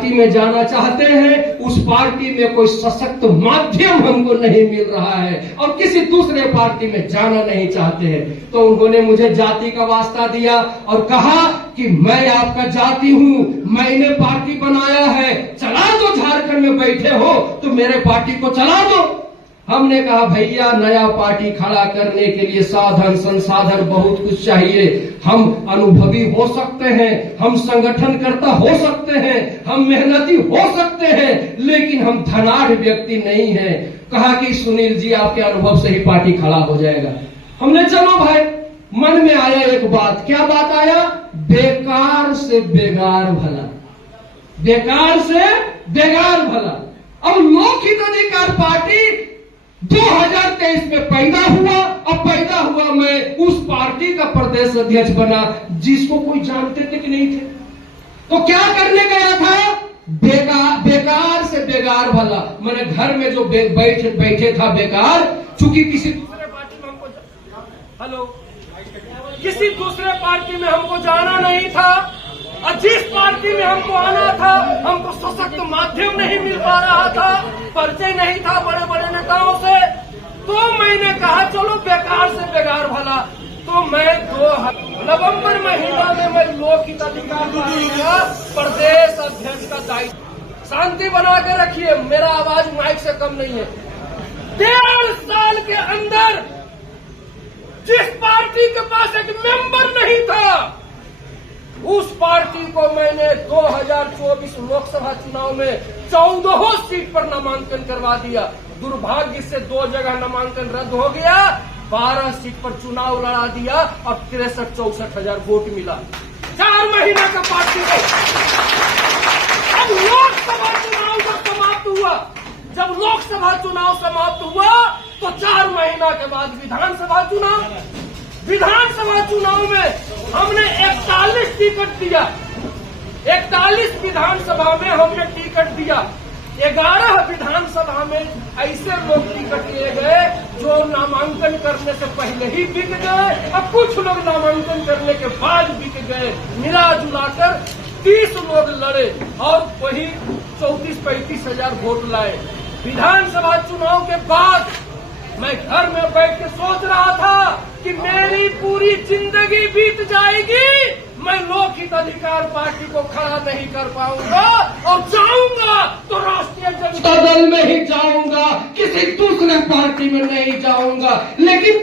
Party में जाना चाहते हैं, उस पार्टी में कोई सशक्त माध्यम हमको नहीं मिल रहा है और किसी दूसरे पार्टी में जाना नहीं चाहते हैं। तो उन्होंने मुझे जाति का वास्ता दिया और कहा कि मैं आपका जाति हूं, मैंने पार्टी बनाया है, चला दो, झारखंड में बैठे हो तो मेरे पार्टी को चला दो। हमने कहा भैया नया पार्टी खड़ा करने के लिए साधन संसाधन बहुत कुछ चाहिए। हम अनुभवी हो सकते हैं, हम संगठनकर्ता हो सकते हैं, हम मेहनती हो सकते हैं, लेकिन हम धनाढ़ व्यक्ति नहीं हैं। कहा कि सुनील जी आपके अनुभव से ही पार्टी खड़ा हो जाएगा। हमने चलो भाई, मन में आया एक बात। क्या बात आया? बेकार से बेगार भला, बेकार से बेगार भला। अब लोक हित अधिकार पार्टी 2023 में पैदा हुआ। अब पैदा हुआ मैं उस पार्टी का प्रदेश अध्यक्ष बना जिसको कोई जानते थे कि नहीं थे। तो क्या करने गया था? बेकार से बेगार भला। मैंने घर में जो बैठे था बेकार, चूंकि किसी दूसरे पार्टी में हमको किसी दूसरे पार्टी में हमको जाना नहीं था और जिस पार्टी में हमको आना था हमको सशक्त माध्यम नहीं मिल पा रहा था, परिचय नहीं था बड़े बड़े नेताओं से। तो मैंने कहा चलो बेकार से बेगार भला। तो मैं नवंबर महीना में मैं लोक हित अधिकार पार्टी का प्रदेश अध्यक्ष का दायित्व। शांति बना के रखिए, मेरा आवाज माइक से कम नहीं है। 1.5 साल के अंदर जिस पार्टी के पास एक मेंबर नहीं था, उस पार्टी को मैंने 2024 लोकसभा चुनाव में 14 सीट पर नामांकन करवा दिया। दुर्भाग्य से 2 जगह नामांकन रद्द हो गया, 12 सीट पर चुनाव लड़ा दिया और 63-64 हजार वोट मिला 4 महीने का पार्टी को। अब लोकसभा चुनाव जब समाप्त हुआ, जब लोकसभा चुनाव समाप्त हुआ तो 4 महीना के बाद विधानसभा चुनाव। विधानसभा चुनाव में हमने 41 टिकट दिया, 41 विधानसभा में हमने टिकट दिया। 11 विधानसभा में ऐसे लोग टिकट लिए गए जो नामांकन करने से पहले ही बिक गए और कुछ लोग नामांकन करने के बाद बिक गए। मिला जुलाकर 30 लोग लड़े और वही 34-35 हजार वोट लाए। विधानसभा चुनाव के बाद मैं घर में बैठ के सोच रहा था कि मेरी पूरी जिंदगी बीत जाएगी, मैं लोक हित अधिकार पार्टी को खड़ा नहीं कर पाऊंगा और जाऊंगा तो राष्ट्रीय जनता दल में ही जाऊंगा, किसी दूसरे पार्टी में नहीं जाऊंगा। लेकिन